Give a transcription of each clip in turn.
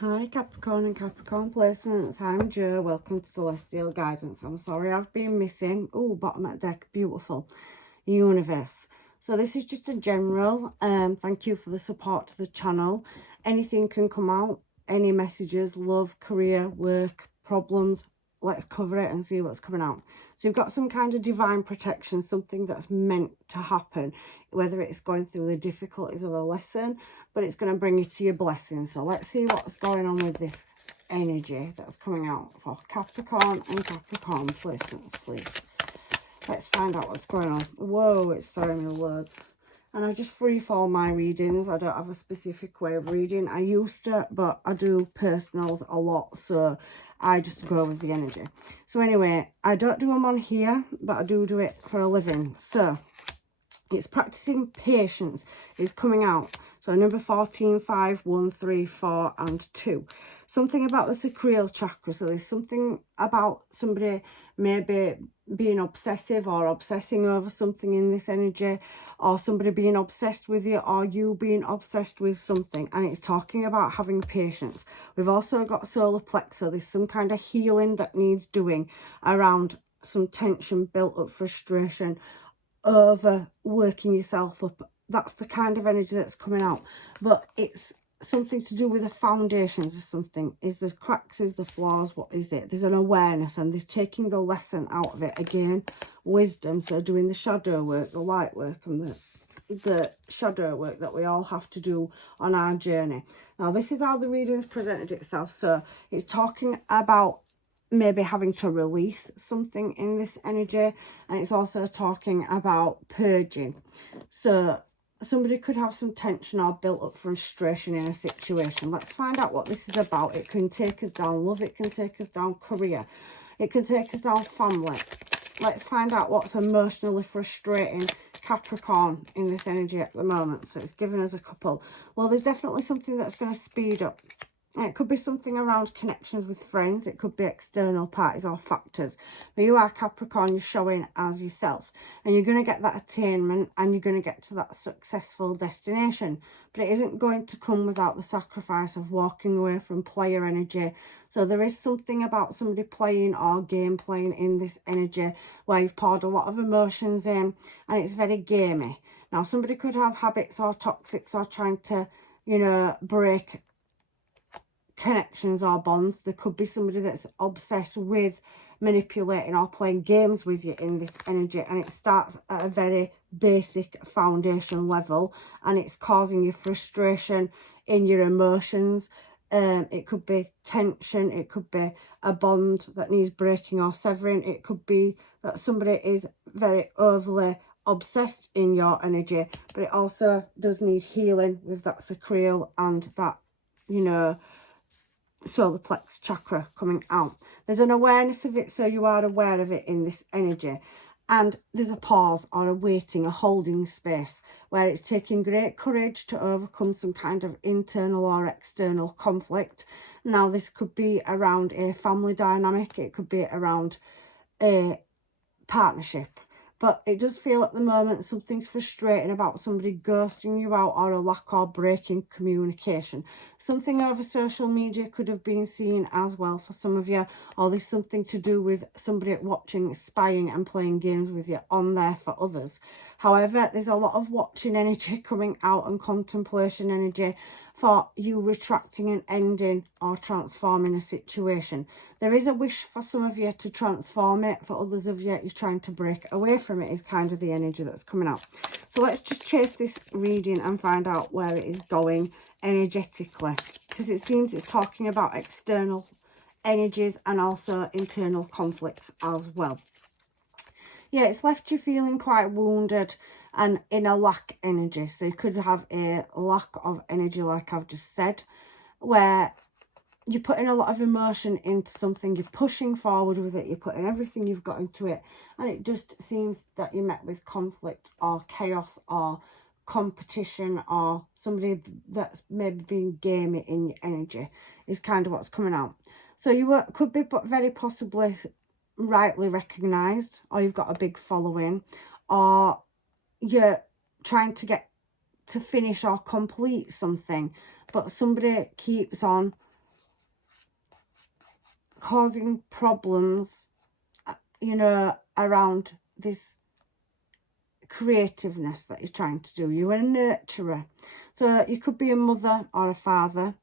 Hi Capricorn and Capricorn placements. I'm Jo. Welcome to Celestial Guidance. I'm sorry I've been missing. Oh, bottom of the deck, beautiful. Universe. So this is just a general. Thank you for the support to the channel. Anything can come out. Any messages, love, career, work, problems. Let's cover it and see what's coming out. So you've got some kind of divine protection, something that's meant to happen, whether it's going through the difficulties of a lesson, but it's going to bring you to your blessing. So let's see what's going on with this energy that's coming out for Capricorn and Capricorn placements, please. Let's find out what's going on. Whoa, it's throwing me loads. And I just freefall my readings. I don't have a specific way of reading. I used to, but I do personals a lot, so I just go with the energy. So anyway, I don't do them on here, but I do it for a living. So it's practicing patience is coming out. So number 14, 5, 1, 3, 4 and 2. Something about the sacral chakra. So there's something about somebody maybe being obsessive or obsessing over something in this energy, or somebody being obsessed with you, or you being obsessed with something. And it's talking about having patience. We've also got solar plexus. So there's some kind of healing that needs doing around some tension, built up frustration, over working yourself up. That's the kind of energy that's coming out, but it's something to do with the foundations of something. Is the cracks, is the flaws, what is it? There's an awareness, and there's taking the lesson out of it. Again, wisdom. So doing the shadow work, the light work, and the shadow work that we all have to do on our journey. Now this is how the reading's presented itself. So it's talking about maybe having to release something in this energy, and it's also talking about purging. So somebody could have some tension or built up frustration in a situation. Let's find out what this is about. It can take us down love, it can take us down career, it can take us down family. Let's find out what's emotionally frustrating Capricorn in this energy at the moment. So it's giving us a couple. Well, there's definitely something that's going to speed up. It could be something around connections with friends. It could be external parties or factors. But you are Capricorn, you're showing as yourself. And you're going to get that attainment, and you're going to get to that successful destination. But it isn't going to come without the sacrifice of walking away from player energy. So there is something about somebody playing or game playing in this energy where you've poured a lot of emotions in, and it's very gamey. Now, somebody could have habits or toxics or trying to, break connections or bonds. There could be somebody that's obsessed with manipulating or playing games with you in this energy, and it starts at a very basic foundation level, and it's causing you frustration in your emotions. It could be tension, it could be a bond that needs breaking or severing, it could be that somebody is very overly obsessed in your energy, but it also does need healing with that sacral and that, solar plexus chakra coming out. There's an awareness of it, so you are aware of it in this energy. And there's a pause or a waiting, a holding space, where it's taking great courage to overcome some kind of internal or external conflict. Now, this could be around a family dynamic, it could be around a partnership. But it does feel at the moment something's frustrating about somebody ghosting you out, or a lack or breaking communication. Something over social media could have been seen as well for some of you, or there's something to do with somebody watching, spying and playing games with you on there for others. However, there's a lot of watching energy coming out and contemplation energy for you retracting and ending or transforming a situation. There is a wish for some of you to transform it. For others of you, you're trying to break away from it, is kind of the energy that's coming out. So let's just chase this reading and find out where it is going energetically, because it seems it's talking about external energies and also internal conflicts as well. Yeah, it's left you feeling quite wounded and in a lack energy. So you could have a lack of energy, like I've just said, where you're putting a lot of emotion into something, you're pushing forward with it, you're putting everything you've got into it, and it just seems that you're met with conflict or chaos or competition, or somebody that's maybe being gamey in your energy is kind of what's coming out. So you could be very possibly rightly recognised, or you've got a big following, or you're trying to finish or complete something, but somebody keeps on causing problems, you know, around this creativeness that you're trying to do. You're a nurturer. So you could be a mother or a father.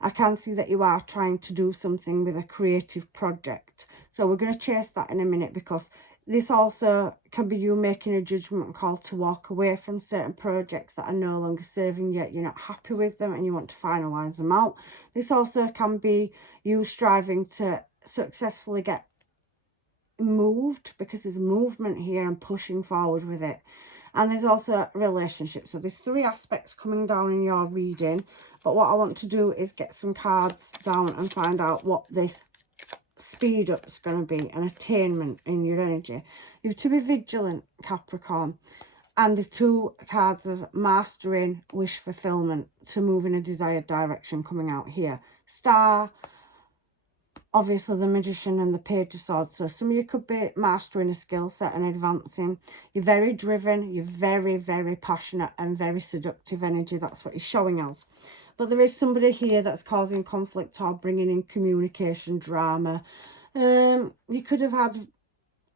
I can see that you are trying to do something with a creative project. So we're going to chase that in a minute, because this also can be you making a judgment call to walk away from certain projects that are no longer serving you. You're not happy with them and you want to finalise them out. This also can be you striving to successfully get moved, because there's movement here and pushing forward with it. And there's also relationships. So there's 3 aspects coming down in your reading. But what I want to do is get some cards down and find out what this speed up is going to be, an attainment in your energy. You have to be vigilant, Capricorn. And there's 2 cards of mastering, wish fulfillment, to move in a desired direction coming out here. Star, obviously the Magician, and the Page of Swords. So some of you could be mastering a skill set and advancing. You're very driven, you're very, very passionate and very seductive energy. That's what you're showing us. But there is somebody here that's causing conflict or bringing in communication drama. You could have had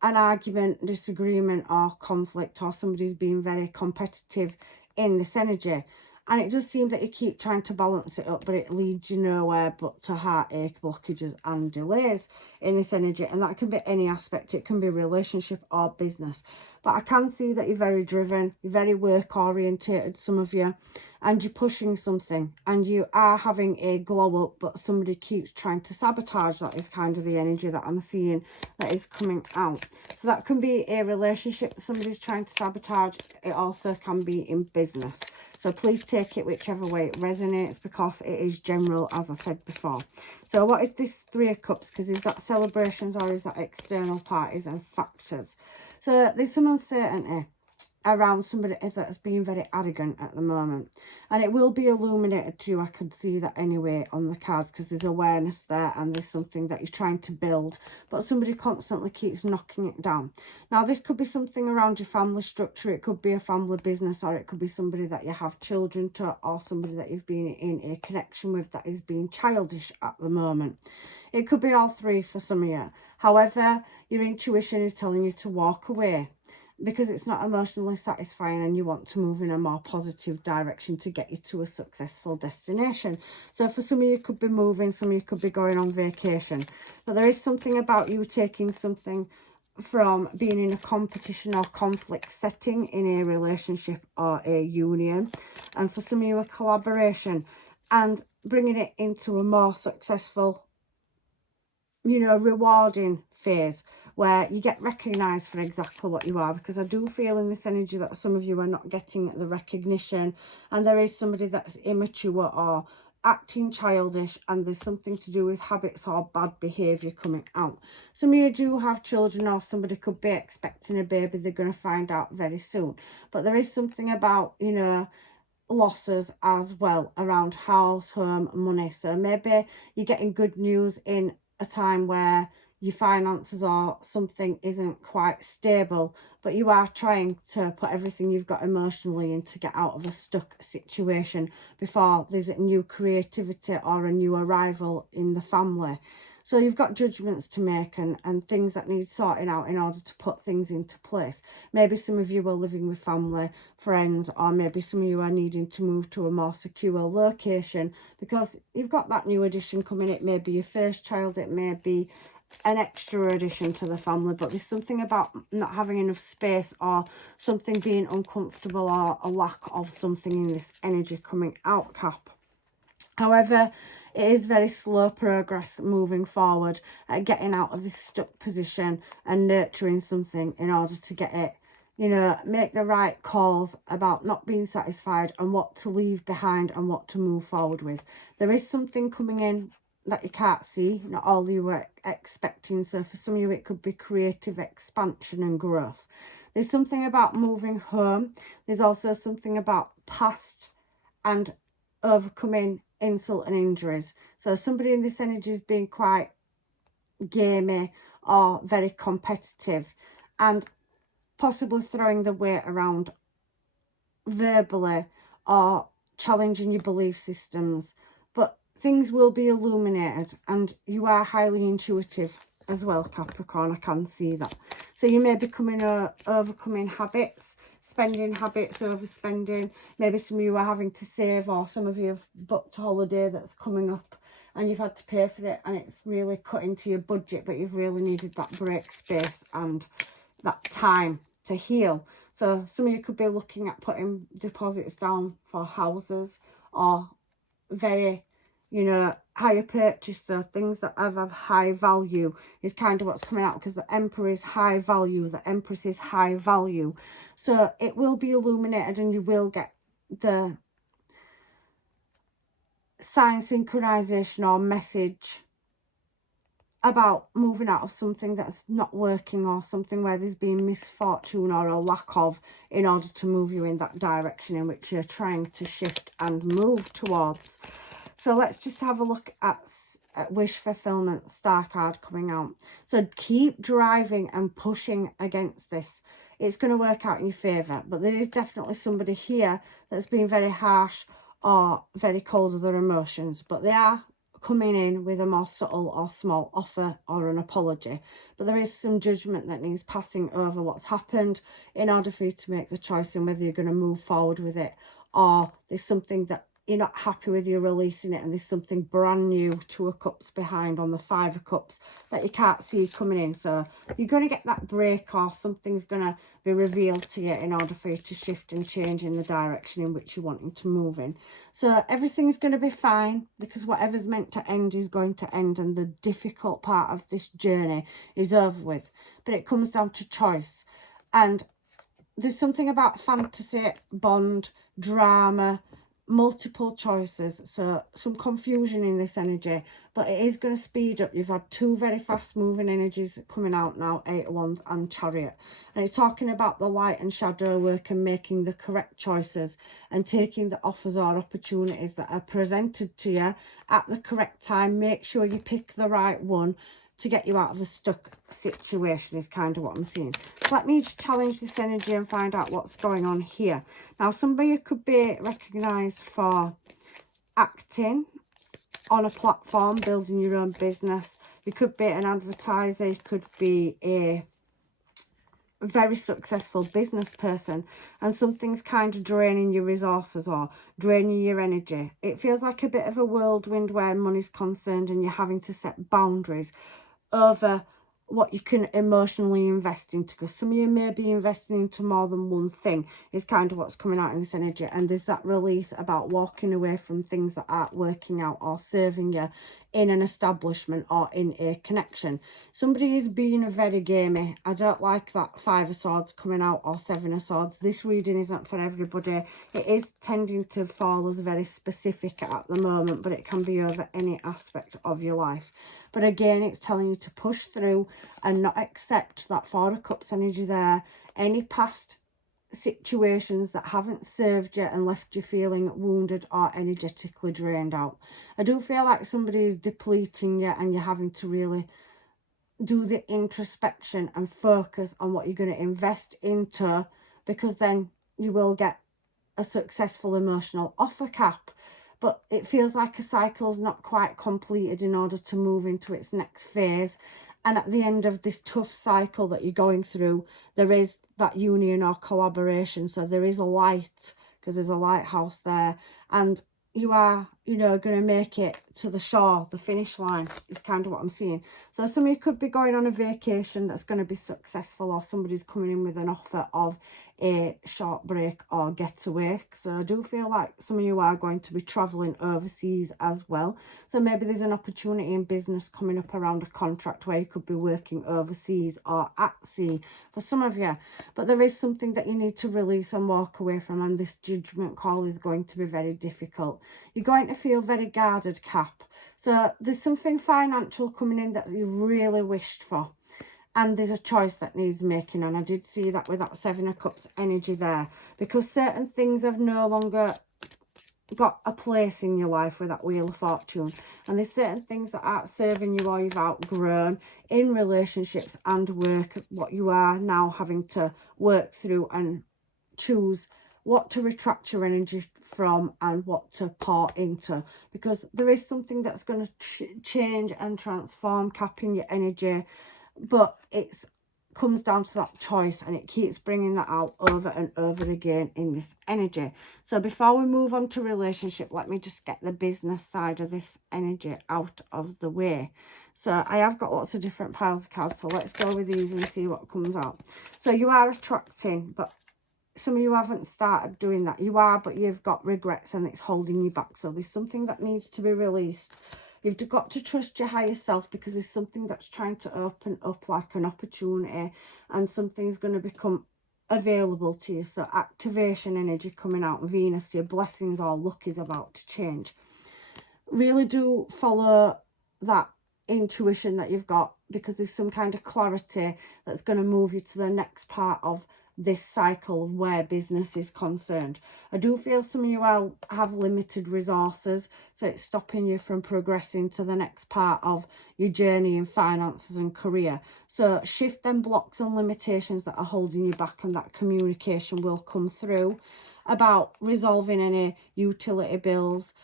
an argument, disagreement or conflict, or somebody's being very competitive in this energy. And it does seem that you keep trying to balance it up, but it leads you nowhere but to heartache, blockages and delays in this energy. And that can be any aspect. It can be relationship or business. But I can see that you're very driven, you're very work orientated, some of you, and you're pushing something and you are having a glow up, but somebody keeps trying to sabotage. That is kind of the energy that I'm seeing that is coming out. So that can be a relationship that somebody's trying to sabotage. It also can be in business. So please take it whichever way it resonates, because it is general, as I said before. So what is this 3 of Cups? Because is that celebrations or is that external parties and factors? So there's some uncertainty around somebody that's being very arrogant at the moment. And it will be illuminated to you. I could see that anyway on the cards, because there's awareness there and there's something that you're trying to build. But somebody constantly keeps knocking it down. Now, this could be something around your family structure. It could be a family business, or it could be somebody that you have children to, or somebody that you've been in a connection with that is being childish at the moment. It could be all 3 for some of you. However, your intuition is telling you to walk away, because it's not emotionally satisfying and you want to move in a more positive direction to get you to a successful destination. So for some of you, could be moving, some of you could be going on vacation. But there is something about you taking something from being in a competition or conflict setting in a relationship or a union. And for some of you, a collaboration, and bringing it into a more successful, you know, rewarding phase where you get recognised for exactly what you are. Because I do feel in this energy that some of you are not getting the recognition, and there is somebody that's immature or acting childish, and there's something to do with habits or bad behaviour coming out. Some of you do have children, or somebody could be expecting a baby. They're going to find out very soon. But there is something about, you know, losses as well around house, home, money. So maybe you're getting good news in a time where your finances or something isn't quite stable, but you are trying to put everything you've got emotionally in to get out of a stuck situation before there's a new creativity or a new arrival in the family. So you've got judgments to make and things that need sorting out in order to put things into place. Maybe some of you are living with family, friends, or maybe some of you are needing to move to a more secure location because you've got that new addition coming. It may be your first child, it may be an extra addition to the family, but there's something about not having enough space or something being uncomfortable or a lack of something in this energy coming out, Cap. However, it is very slow progress moving forward at getting out of this stuck position and nurturing something in order to get it, you know, make the right calls about not being satisfied and what to leave behind and what to move forward with. There is something coming in that you can't see, not all you were expecting. So for some of you, it could be creative expansion and growth. There's something about moving home. There's also something about past and overcoming insult and injuries. So somebody in this energy is being quite gamey or very competitive and possibly throwing the weight around verbally or challenging your belief systems. But things will be illuminated, and you are highly intuitive as well, Capricorn. I can see that. So you may be overcoming habits, spending habits, overspending. Maybe some of you are having to save, or some of you have booked a holiday that's coming up and you've had to pay for it, and it's really cut into your budget, but you've really needed that break space and that time to heal. So some of you could be looking at putting deposits down for houses, or very, you know, higher purchase. So things that have high value is kind of what's coming out, because the Emperor is high value, the Empress is high value. So it will be illuminated, and you will get the sign synchronization or message about moving out of something that's not working, or something where there's been misfortune or a lack of, in order to move you in that direction in which you're trying to shift and move towards. So let's just have a look at wish fulfillment, star card coming out. So keep driving and pushing against this. It's going to work out in your favour, but there is definitely somebody here that's been very harsh or very cold with their emotions, but they are coming in with a more subtle or small offer or an apology. But there is some judgment that needs passing over what's happened in order for you to make the choice in whether you're going to move forward with it, or there's something that you're not happy with, you releasing it, and there's something brand new, 2 of Cups behind on the 5 of Cups, that you can't see coming in. So you're going to get that break, or something's going to be revealed to you in order for you to shift and change in the direction in which you're wanting to move in. So everything's going to be fine, because whatever's meant to end is going to end, and the difficult part of this journey is over with. But it comes down to choice. And there's something about fantasy, bond, drama, multiple choices, so some confusion in this energy, but it is going to speed up. You've had 2 very fast moving energies coming out now, 8 of Wands and Chariot, and it's talking about the light and shadow work and making the correct choices and taking the offers or opportunities that are presented to you at the correct time. Make sure you pick the right one to get you out of a stuck situation, is kind of what I'm seeing. So let me just challenge this energy and find out what's going on here. Now, somebody could be recognised for acting on a platform, building your own business. You could be an advertiser, you could be a very successful business person, and something's kind of draining your resources or draining your energy. It feels like a bit of a whirlwind where money's concerned, and you're having to set boundaries over what you can emotionally invest into, because some of you may be investing into more than one thing, is kind of what's coming out in this energy. And there's that release about walking away from things that aren't working out or serving you in an establishment or in a connection. Somebody is being very gamey. I don't like that 5 of Swords coming out, or 7 of Swords. This reading isn't for everybody. It is tending to fall as very specific at the moment, but it can be over any aspect of your life. But again, it's telling you to push through and not accept that 4 of Cups energy there. Any past situations that haven't served you and left you feeling wounded or energetically drained out. I do feel like somebody is depleting you, and you're having to really do the introspection and focus on what you're going to invest into, because then you will get a successful emotional offer, Cap. But it feels like a cycle's not quite completed in order to move into its next phase. And at the end of this tough cycle that you're going through, there is that union or collaboration. So there is a light, because there's a lighthouse there. And you are, you know, going to make it to the shore, the finish line is kind of what I'm seeing. So somebody could be going on a vacation that's going to be successful, or somebody's coming in with an offer of a short break or getaway. So I do feel like some of you are going to be traveling overseas as well. So maybe there's an opportunity in business coming up around a contract where you could be working overseas or at sea for some of you. But there is something that you need to release and walk away from, and this judgment call is going to be very difficult. You're going to feel very guarded, Cap. So there's something financial coming in that you really wished for, and there's a choice that needs making. And I did see that with that 7 of Cups energy there, because certain things have no longer got a place in your life with that Wheel of Fortune, and there's certain things that aren't serving you or you've outgrown in relationships and work, what you are now having to work through and choose what to retract your energy from and what to pour into, because there is something that's going to change and transform, capping your energy, but it's comes down to that choice, and it keeps bringing that out over and over again in this energy. So before we move on to relationship, let me just get the business side of this energy out of the way. So I have got lots of different piles of cards, so let's go with these and see what comes out. So you are attracting, but some of you haven't started doing that. You are, but you've got regrets and it's holding you back. So there's something that needs to be released. You've got to trust your higher self, because there's something that's trying to open up like an opportunity, and something's going to become available to you. So activation energy coming out. Venus, your blessings or luck is about to change. Really do follow that intuition that you've got, because there's some kind of clarity that's going to move you to the next part of this cycle of where business is concerned. I do feel some of you have limited resources, so it's stopping you from progressing to the next part of your journey in finances and career. So shift them blocks and limitations that are holding you back, and that communication will come through about resolving any utility bills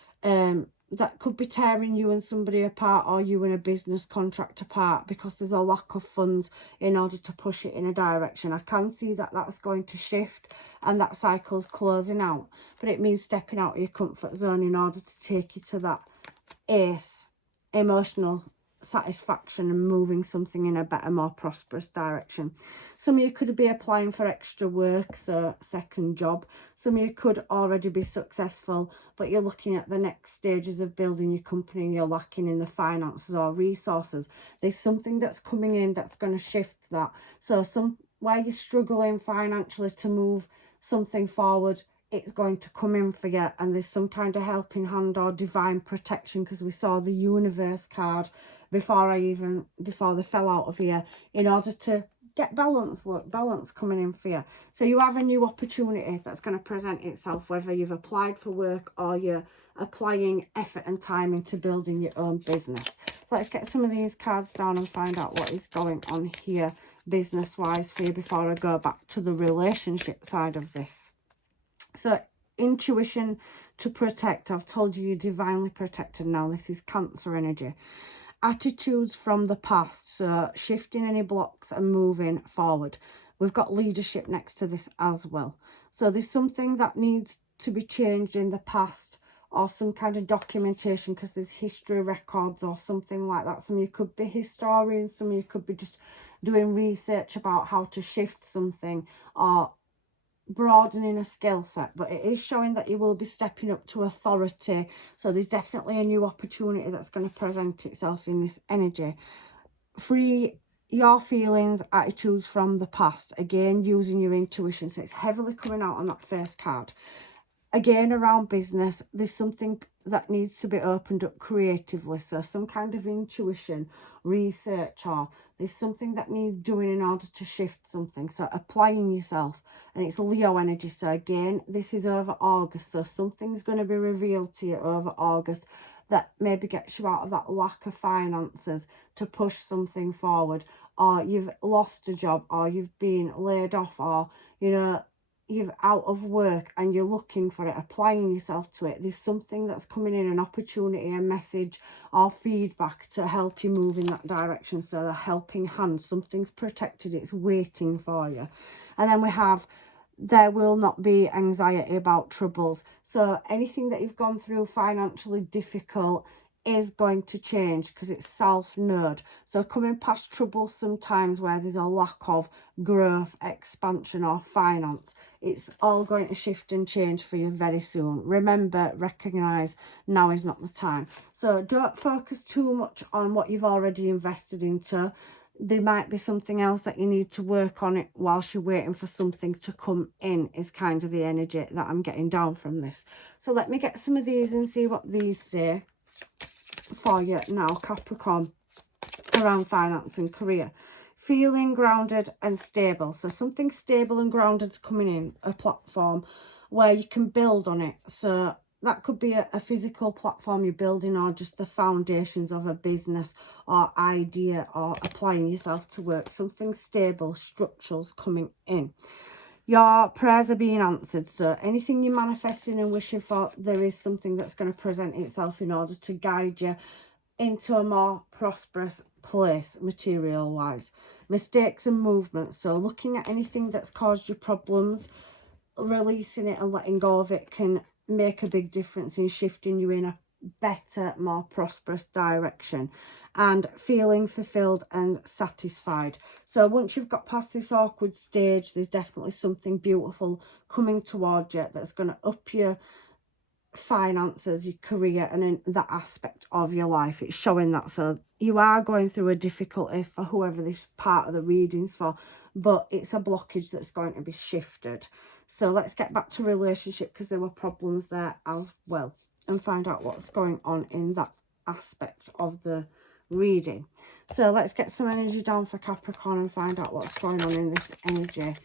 that could be tearing you and somebody apart, or you and a business contract apart, because there's a lack of funds in order to push it in a direction. I can see that that's going to shift and that cycle's closing out, but it means stepping out of your comfort zone in order to take you to that ace, emotional satisfaction, and moving something in a better, more prosperous direction. Some of you could be applying for extra work, so second job. Some of you could already be successful, but you're looking at the next stages of building your company and you're lacking in the finances or resources. There's something that's coming in that's going to shift that. So where you're struggling financially to move something forward, it's going to come in for you, and there's some kind of helping hand or divine protection, because we saw the universe card before they fell out of here, in order to get balance. Look, balance coming in for you. So you have a new opportunity that's going to present itself, whether you've applied for work or you're applying effort and time into building your own business. Let's get some of these cards down and find out what is going on here business wise for you before I go back to the relationship side of this. So intuition to protect. I've told you you're divinely protected now. This is Cancer energy. Attitudes from the past, so shifting any blocks and moving forward. We've got leadership next to this as well. So there's something that needs to be changed in the past, or some kind of documentation, because there's history records or something like that. Some of you could be historians, some of you could be just doing research about how to shift something or broadening a skill set, but it is showing that you will be stepping up to authority. So there's definitely a new opportunity that's going to present itself in this energy. Free your feelings, attitudes from the past, again using your intuition. So it's heavily coming out on that first card. Again, around business, there's something that needs to be opened up creatively. So some kind of intuition, research, or there's something that needs doing in order to shift something. So applying yourself, and it's Leo energy. So again, this is over August. So something's going to be revealed to you over August that maybe gets you out of that lack of finances to push something forward, or you've lost a job, or you've been laid off, or, you know, you're out of work and you're looking for it, applying yourself to it. There's something that's coming in, an opportunity, a message or feedback to help you move in that direction. So the helping hand, something's protected, it's waiting for you. And then we have, there will not be anxiety about troubles. So anything that you've gone through financially difficult is going to change, because it's South Node. So coming past trouble sometimes where there's a lack of growth, expansion or finance, it's all going to shift and change for you very soon. Remember, recognize now is not the time. So don't focus too much on what you've already invested into. There might be something else that you need to work on it whilst you're waiting for something to come in, is kind of the energy that I'm getting down from this. So let me get some of these and see what these say for you now, Capricorn, around finance and career. Feeling grounded and stable. So something stable and grounded is coming in, a platform where you can build on it. So that could be a physical platform you're building, or just the foundations of a business or idea, or applying yourself to work. Something stable, structural's coming in. Your prayers are being answered. So anything you're manifesting and wishing for, there is something that's going to present itself in order to guide you into a more prosperous place material wise. Mistakes and movements. So looking at anything that's caused you problems, releasing it and letting go of it can make a big difference in shifting you in a better, more prosperous direction, and feeling fulfilled and satisfied. So once you've got past this awkward stage, there's definitely something beautiful coming towards you that's going to up your finances, your career, and in that aspect of your life. It's showing that. So you are going through a difficulty for whoever this part of the reading's for, but it's a blockage that's going to be shifted. So let's get back to relationship, because there were problems there as well, and find out what's going on in that aspect of the reading. So let's get some energy down for Capricorn and find out what's going on in this energy,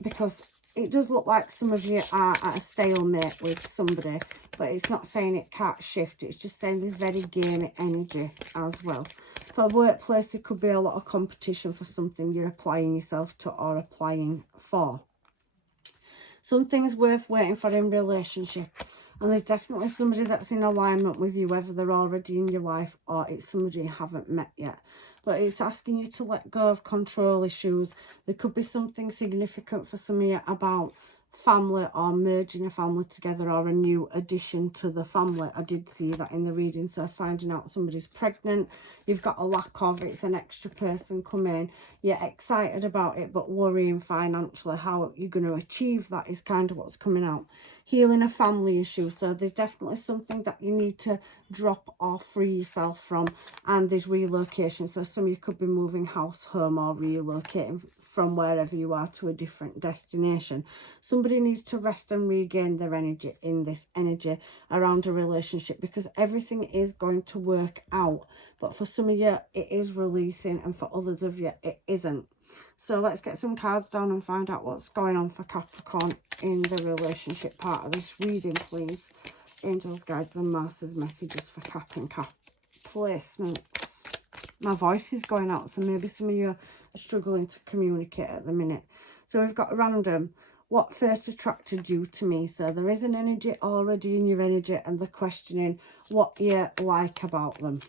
because it does look like some of you are at a stalemate with somebody, but it's not saying it can't shift. It's just saying there's very gamey energy as well. For a workplace, there could be a lot of competition for something you're applying yourself to or applying for. Something's worth waiting for in relationship. And there's definitely somebody that's in alignment with you, whether they're already in your life or it's somebody you haven't met yet. But it's asking you to let go of control issues. There could be something significant for some of you about family or merging a family together or a new addition to the family. I did see that in the reading. So finding out somebody's pregnant, you've got a lack of, it's an extra person coming, you're excited about it but worrying financially how you're going to achieve that is kind of what's coming out. Healing a family issue. So there's definitely something that you need to drop or free yourself from, and there's relocation. So some of you could be moving house, home, or relocating from wherever you are to a different destination. Somebody needs to rest and regain their energy in this energy around a relationship, because everything is going to work out, but for some of you it is releasing and for others of you it isn't. So let's get some cards down and find out what's going on for Capricorn in the relationship part of this reading, please. Angels, guides and masters, messages for Cap and Cap placements. My voice is going out, so maybe some of you are struggling to communicate at the minute. So we've got random. What first attracted you to me? So there is an energy already in your energy, and they're questioning what you like about them.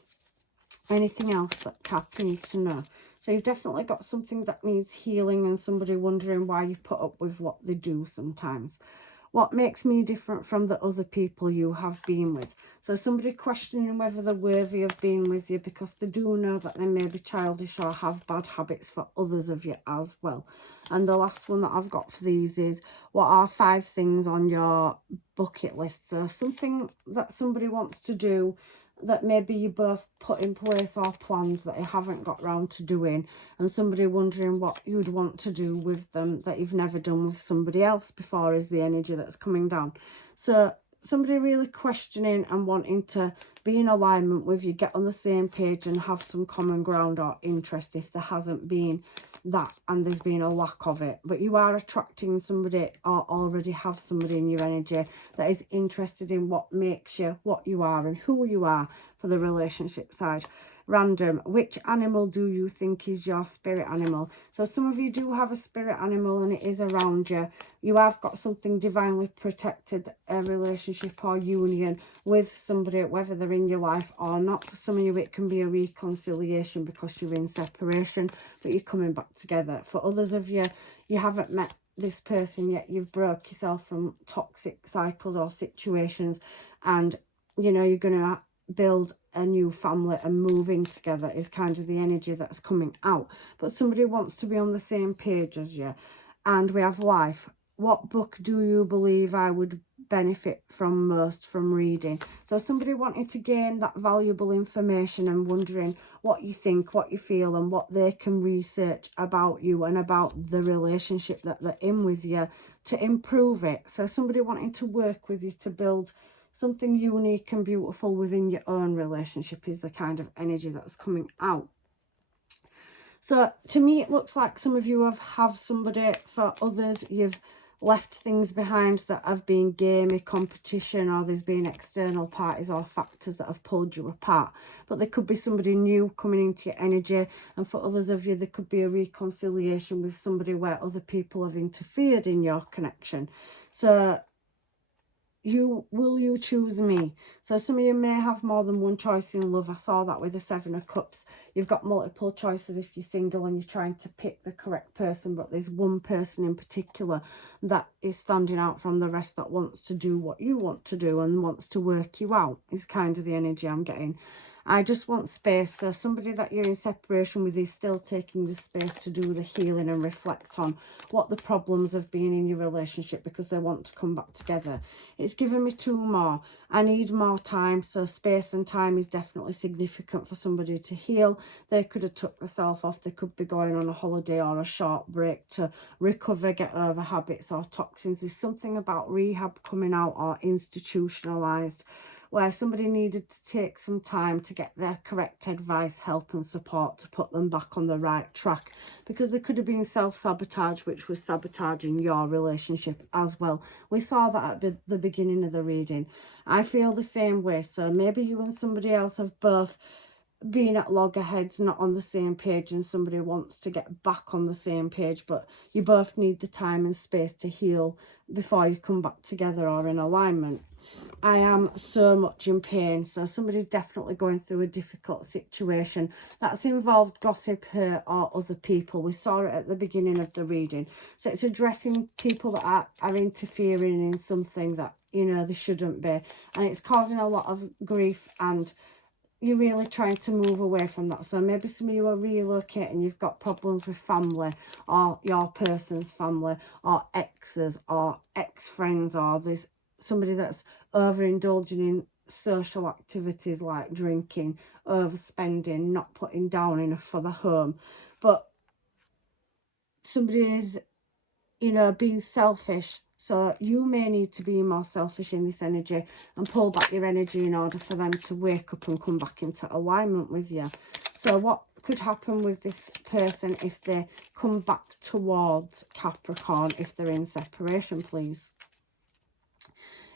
Anything else that Cap needs to know? So you've definitely got something that needs healing and somebody wondering why you put up with what they do sometimes. What makes me different from the other people you have been with? So somebody questioning whether they're worthy of being with you, because they do know that they may be childish or have bad habits for others of you as well. And the last one that I've got for these is, what are 5 things on your bucket list? So something that somebody wants to do that maybe you both put in place or plans that you haven't got round to doing, and somebody wondering what you'd want to do with them that you've never done with somebody else before is the energy that's coming down. So somebody really questioning and wanting to be in alignment with you, get on the same page and have some common ground or interest if there hasn't been that and there's been a lack of it. But you are attracting somebody or already have somebody in your energy that is interested in what makes you what you are and who you are for the relationship side. Random, which animal do you think is your spirit animal? So some of you do have a spirit animal and it is around you. You have got something divinely protected, a relationship or union with somebody, whether they're in your life or not. For some of you it can be a reconciliation because you're in separation but you're coming back together. For others of you, you haven't met this person yet, you've broke yourself from toxic cycles or situations, and you know you're going to build a new family and moving together is kind of the energy that's coming out. But somebody wants to be on the same page as you. And we have life. What book do you believe I would benefit from most from reading? So somebody wanting to gain that valuable information and wondering what you think, what you feel, and what they can research about you and about the relationship that they're in with you to improve it. So somebody wanting to work with you to build something unique and beautiful within your own relationship is the kind of energy that's coming out. So to me, it looks like some of you have somebody. For others, you've left things behind that have been gamey competition, or there's been external parties or factors that have pulled you apart. But there could be somebody new coming into your energy, and for others of you there could be a reconciliation with somebody where other people have interfered in your connection. So will you choose me? So some of you may have more than one choice in love. I saw that with the Seven of Cups. You've got multiple choices if you're single and you're trying to pick the correct person, but there's one person in particular that is standing out from the rest, that wants to do what you want to do and wants to work you out, is kind of the energy I'm getting. I just want space. So somebody that you're in separation with is still taking the space to do the healing and reflect on what the problems have been in your relationship, because they want to come back together. It's given me two more. I need more time. So space and time is definitely significant for somebody to heal. They could have took themselves off. They could be going on a holiday or a short break to recover, get over habits or toxins. There's something about rehab coming out, or institutionalized, where somebody needed to take some time to get their correct advice, help and support to put them back on the right track, because there could have been self-sabotage which was sabotaging your relationship as well. We saw that at the beginning of the reading. I feel the same way. So maybe you and somebody else have both been at loggerheads, not on the same page, and somebody wants to get back on the same page, but you both need the time and space to heal before you come back together or in alignment. I am so much in pain. So somebody's definitely going through a difficult situation that's involved gossip, hurt or other people. We saw it at the beginning of the reading. So it's addressing people that are interfering in something that, you know, they shouldn't be. And it's causing a lot of grief, and you're really trying to move away from that. So maybe some of you are relocating, you've got problems with family or your person's family or exes or ex-friends, or there's somebody that's overindulging in social activities like drinking, overspending, not putting down enough for the home. But somebody is, you know, being selfish. So you may need to be more selfish in this energy and pull back your energy in order for them to wake up and come back into alignment with you. So what could happen with this person if they come back towards Capricorn, if they're in separation, please?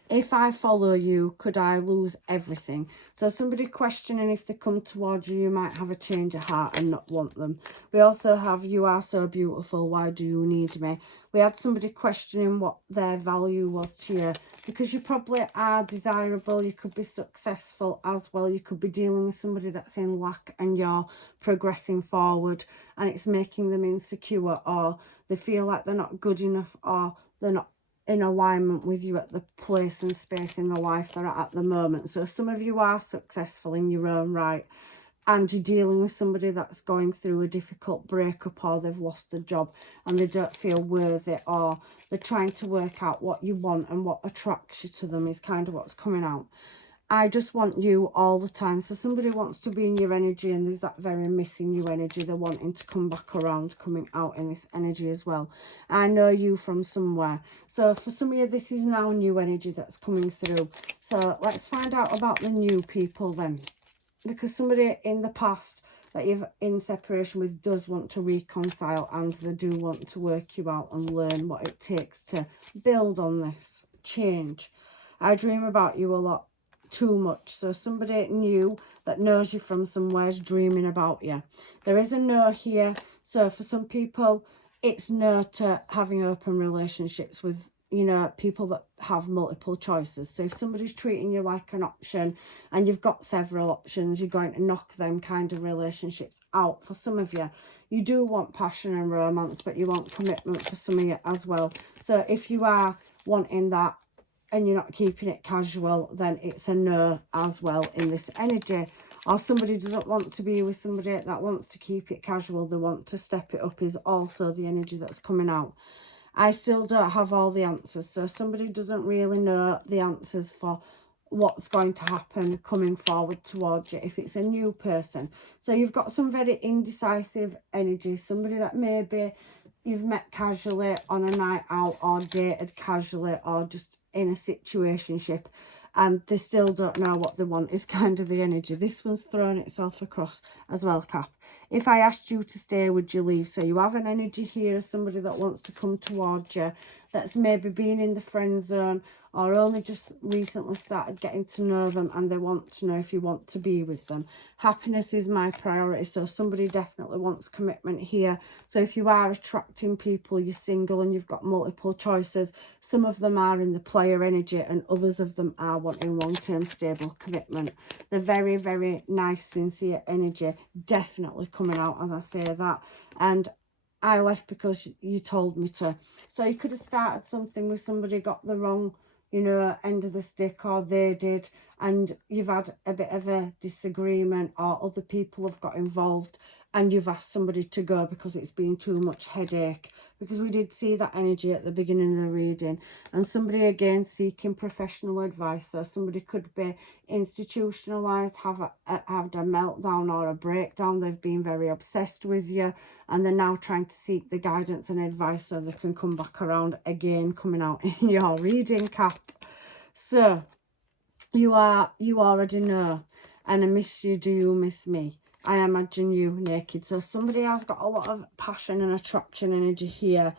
If I follow you, could I lose everything? So somebody questioning if they come towards you, you might have a change of heart and not want them. We also have, you are so beautiful, why do you need me? We had somebody questioning what their value was to you, because you probably are desirable. You could be successful as well. You could be dealing with somebody that's in lack and you're progressing forward, and it's making them insecure, or they feel like they're not good enough, or they're not in alignment with you at the place and space in the life they're at the moment. So some of you are successful in your own right, and you're dealing with somebody that's going through a difficult breakup, or they've lost the job and they don't feel worthy, or they're trying to work out what you want and what attracts you to them, is kind of what's coming out. I just want you all the time. So somebody wants to be in your energy, and there's that very missing you energy. They're wanting to come back around, coming out in this energy as well. I know you from somewhere. So for some of you, this is now new energy that's coming through. So let's find out about the new people then. Because somebody in the past that you're in separation with does want to reconcile, and they do want to work you out and learn what it takes to build on this change. I dream about you a lot. Too much. So somebody new that knows you from somewhere is dreaming about you. There is a no here. So for some people, it's no to having open relationships with, you know, people that have multiple choices. So if somebody's treating you like an option and you've got several options, you're going to knock them kind of relationships out. For some of you, you do want passion and romance, but you want commitment for some of you as well. So if you are wanting that and you're not keeping it casual, then it's a no as well in this energy. Or somebody doesn't want to be with somebody that wants to keep it casual, they want to step it up, is also the energy that's coming out. I still don't have all the answers. So somebody doesn't really know the answers for what's going to happen coming forward towards you if it's a new person. So you've got some very indecisive energy. Somebody that maybe you've met casually on a night out, or dated casually, or just in a situationship, and they still don't know what they want, is kind of the energy. This one's thrown itself across as well, Cap. If I asked you to stay, would you leave? So you have an energy here, somebody that wants to come towards you. that's maybe been in the friend zone or only just recently started getting to know them, and they want to know if you want to be with them. Happiness is my priority, so somebody definitely wants commitment here. So if you are attracting people, you're single and you've got multiple choices, some of them are in the player energy and others of them are wanting long-term stable commitment. The very, very nice, sincere energy definitely coming out as I say that. And I left because you told me to. So you could have started something with somebody, got the wrong, you know, end of the stick, or they did, and you've had a bit of a disagreement, or other people have got involved and you've asked somebody to go because it's been too much headache, because we did see that energy at the beginning of the reading. And somebody again seeking professional advice, so somebody could be institutionalized, have a meltdown or a breakdown. They've been very obsessed with you and they're now trying to seek the guidance and advice so they can come back around again, coming out in your reading, Cap. So you already know, and I miss you, do you miss me? I imagine you naked. So somebody has got a lot of passion and attraction energy here,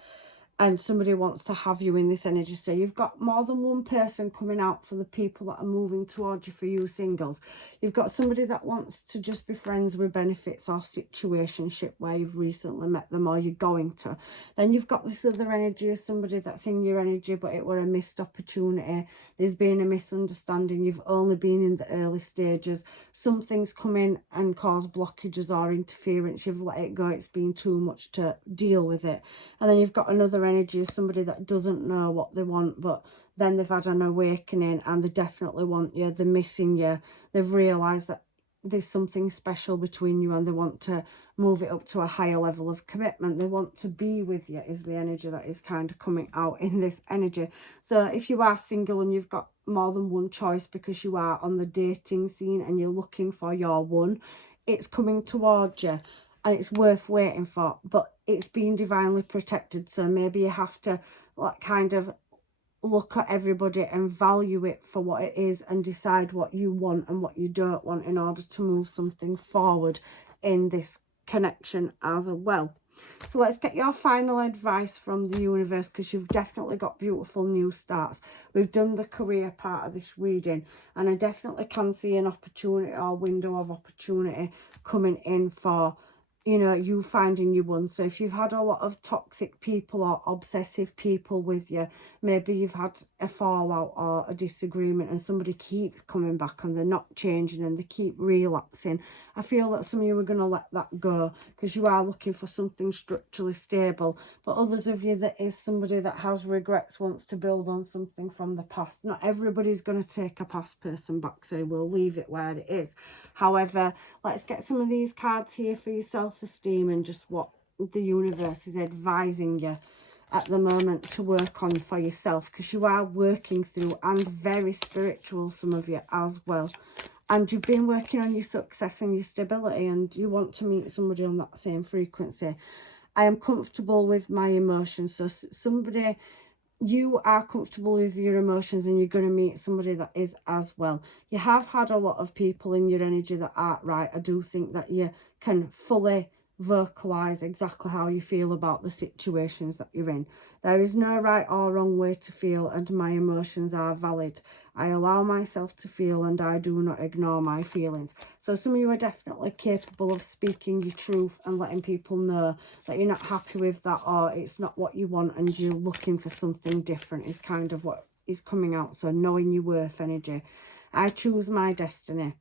and somebody wants to have you in this energy. So you've got more than one person coming out for the people that are moving towards you, for you singles. You've got somebody that wants to just be friends with benefits, or situationship where you've recently met them or you're going to. Then you've got this other energy of somebody that's in your energy but it were a missed opportunity. There's been a misunderstanding. You've only been in the early stages. Something's come in and caused blockages or interference. You've let it go. It's been too much to deal with it. And then you've got another energy of somebody that doesn't know what they want, but then they've had an awakening and they definitely want you. They're missing you. They've realised that there's something special between you and they want to move it up to a higher level of commitment. They want to be with you is the energy that is kind of coming out in this energy. So if you are single and you've got more than one choice because you are on the dating scene and you're looking for your one, it's coming towards you and it's worth waiting for, but it's being divinely protected. So maybe you have to like kind of look at everybody and value it for what it is and decide what you want and what you don't want in order to move something forward in this connection as well. So let's get your final advice from the universe, because you've definitely got beautiful new starts. We've done the career part of this reading and I definitely can see an opportunity or window of opportunity coming in for, you know, you finding your one. So if you've had a lot of toxic people or obsessive people with you, maybe you've had a fallout or a disagreement and somebody keeps coming back and they're not changing and they keep relapsing, I feel that some of you are going to let that go because you are looking for something structurally stable. But others of you, that is somebody that has regrets, wants to build on something from the past. Not everybody's going to take a past person back, so we'll leave it where it is. However, let's get some of these cards here for your self-esteem and just what the universe is advising you at the moment to work on for yourself, because you are working through, and very spiritual, some of you as well. And you've been working on your success and your stability and you want to meet somebody on that same frequency. I am comfortable with my emotions. So somebody, you are comfortable with your emotions and you're going to meet somebody that is as well. You have had a lot of people in your energy that aren't right. I do think that you can fully vocalize exactly how you feel about the situations that you're in. There is no right or wrong way to feel, and my emotions are valid. I allow myself to feel and I do not ignore my feelings. So some of you are definitely capable of speaking your truth and letting people know that you're not happy with that, or it's not what you want and you're looking for something different is kind of what is coming out. So knowing your worth energy. I choose my destiny.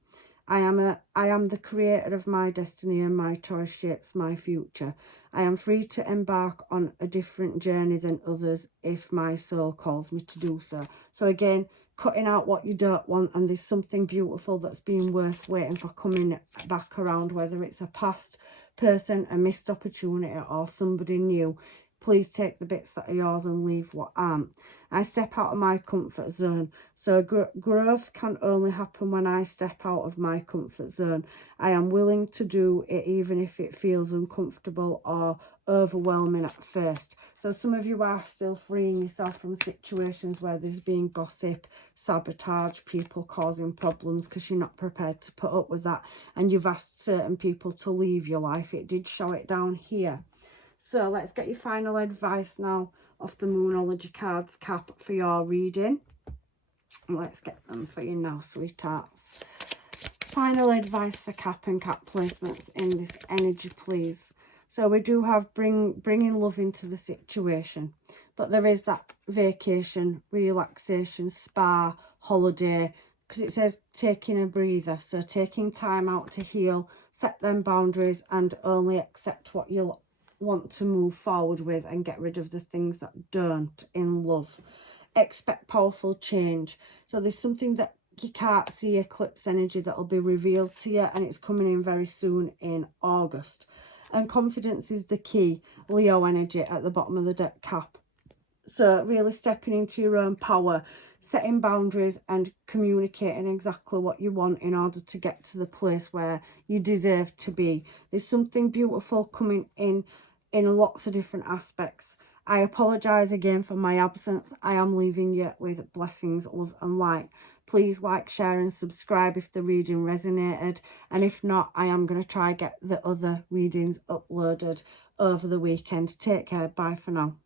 I am the creator of my destiny and my choice shapes my future. I am free to embark on a different journey than others if my soul calls me to do so. So again, cutting out what you don't want, and there's something beautiful that's been worth waiting for coming back around, whether it's a past person, a missed opportunity, or somebody new. Please take the bits that are yours and leave what aren't. I step out of my comfort zone. So growth can only happen when I step out of my comfort zone. I am willing to do it even if it feels uncomfortable or overwhelming at first. So some of you are still freeing yourself from situations where there's been gossip, sabotage, people causing problems because you're not prepared to put up with that. And you've asked certain people to leave your life. It did show it down here. So let's get your final advice now of the Moonology cards, Cap, for your reading. Let's get them for you now, sweethearts. Final advice for Cap and Cap placements in this energy, please. So we do have bringing love into the situation, but there is that vacation, relaxation, spa, holiday, because it says taking a breather. So taking time out to heal, set them boundaries, and only accept what you'll want to move forward with and get rid of the things that don't in love. Expect powerful change. So there's something that you can't see, eclipse energy, that will be revealed to you, and it's coming in very soon in August. And confidence is the key, Leo energy at the bottom of the deck, Cap. So really stepping into your own power, setting boundaries and communicating exactly what you want in order to get to the place where you deserve to be. There's something beautiful coming in lots of different aspects. I apologise again for my absence. I am leaving you with blessings, love and light. Please like, share and subscribe if the reading resonated. And if not, I am going to try get the other readings uploaded over the weekend. Take care. Bye for now.